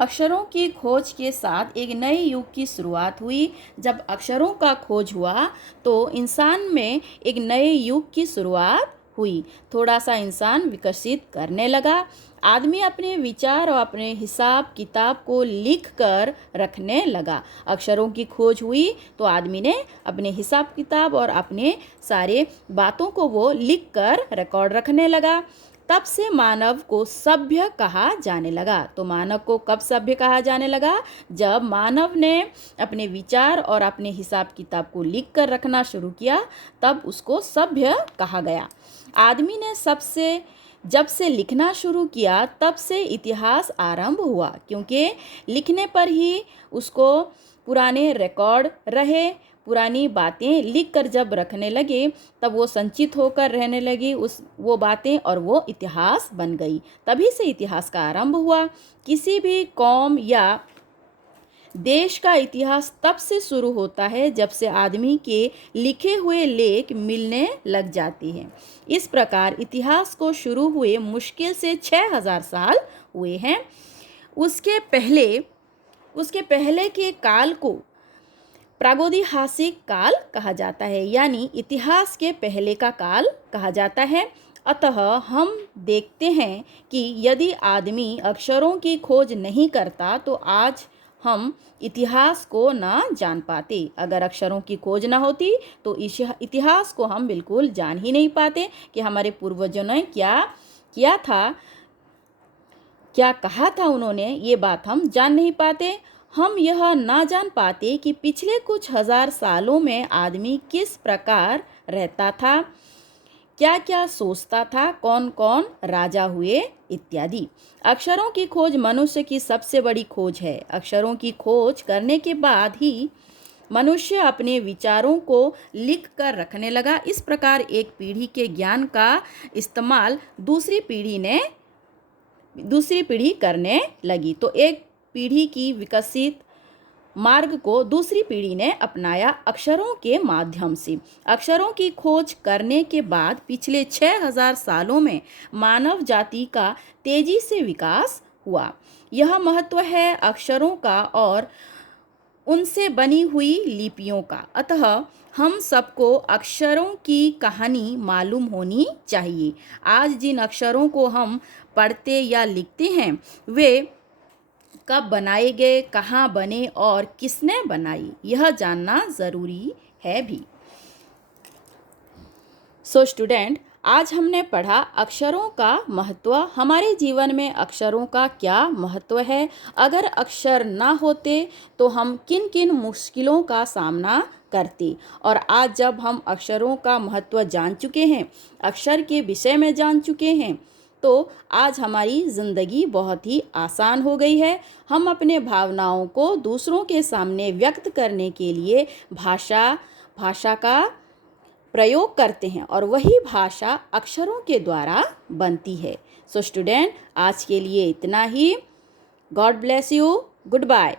अक्षरों की खोज के साथ एक नए युग की शुरुआत हुई। जब अक्षरों का खोज हुआ तो इंसान में एक नए युग की शुरुआत हुई। थोड़ा सा इंसान विकसित करने लगा। आदमी अपने विचार और अपने हिसाब किताब को लिख कर रखने लगा। अक्षरों की खोज हुई तो आदमी ने अपने हिसाब किताब और अपने सारे बातों को वो लिख कर रिकॉर्ड रखने लगा। तब से मानव को सभ्य कहा जाने लगा। तो मानव को कब सभ्य कहा जाने लगा? जब मानव ने अपने विचार और अपने हिसाब किताब को लिख कर रखना शुरू किया, तब उसको सभ्य कहा गया। आदमी ने जब से लिखना शुरू किया तब से इतिहास आरंभ हुआ, क्योंकि लिखने पर ही उसको पुराने रिकॉर्ड रहे। पुरानी बातें लिख कर जब रखने लगे तब वो संचित होकर रहने लगी वो बातें, और वो इतिहास बन गई। तभी से इतिहास का आरंभ हुआ। किसी भी कौम या देश का इतिहास तब से शुरू होता है जब से आदमी के लिखे हुए लेख मिलने लग जाते हैं। इस प्रकार इतिहास को शुरू हुए मुश्किल से 6000 साल हुए हैं। उसके पहले के काल को प्रागैतिहासिक काल कहा जाता है, यानी इतिहास के पहले का काल कहा जाता है। अतः हम देखते हैं कि यदि आदमी अक्षरों की खोज नहीं करता तो आज हम इतिहास को ना जान पाते। अगर अक्षरों की खोज ना होती तो इतिहास को हम बिल्कुल जान ही नहीं पाते कि हमारे पूर्वजों ने क्या किया था, क्या कहा था उन्होंने, ये बात हम जान नहीं पाते। हम यह ना जान पाते कि पिछले कुछ हजार सालों में आदमी किस प्रकार रहता था, क्या क्या सोचता था, कौन कौन राजा हुए इत्यादि। अक्षरों की खोज मनुष्य की सबसे बड़ी खोज है। अक्षरों की खोज करने के बाद ही मनुष्य अपने विचारों को लिख कर रखने लगा। इस प्रकार एक पीढ़ी के ज्ञान का इस्तेमाल दूसरी पीढ़ी करने लगी। तो एक पीढ़ी की विकसित मार्ग को दूसरी पीढ़ी ने अपनाया अक्षरों के माध्यम से। अक्षरों की खोज करने के बाद पिछले 6000 सालों में मानव जाति का तेजी से विकास हुआ। यह महत्व है अक्षरों का और उनसे बनी हुई लिपियों का। अतः हम सबको अक्षरों की कहानी मालूम होनी चाहिए। आज जिन अक्षरों को हम पढ़ते या लिखते हैं वे कब बनाए गए, कहाँ बने और किसने बनाई, यह जानना ज़रूरी है भी। सो स्टूडेंट, आज हमने पढ़ा अक्षरों का महत्व। हमारे जीवन में अक्षरों का क्या महत्व है। अगर अक्षर ना होते तो हम किन किन मुश्किलों का सामना करते। और आज जब हम अक्षरों का महत्व जान चुके हैं, अक्षर के विषय में जान चुके हैं, तो आज हमारी ज़िंदगी बहुत ही आसान हो गई है। हम अपने भावनाओं को दूसरों के सामने व्यक्त करने के लिए भाषा का प्रयोग करते हैं, और वही भाषा अक्षरों के द्वारा बनती है। सो स्टूडेंट, आज के लिए इतना ही। God bless you. Good bye.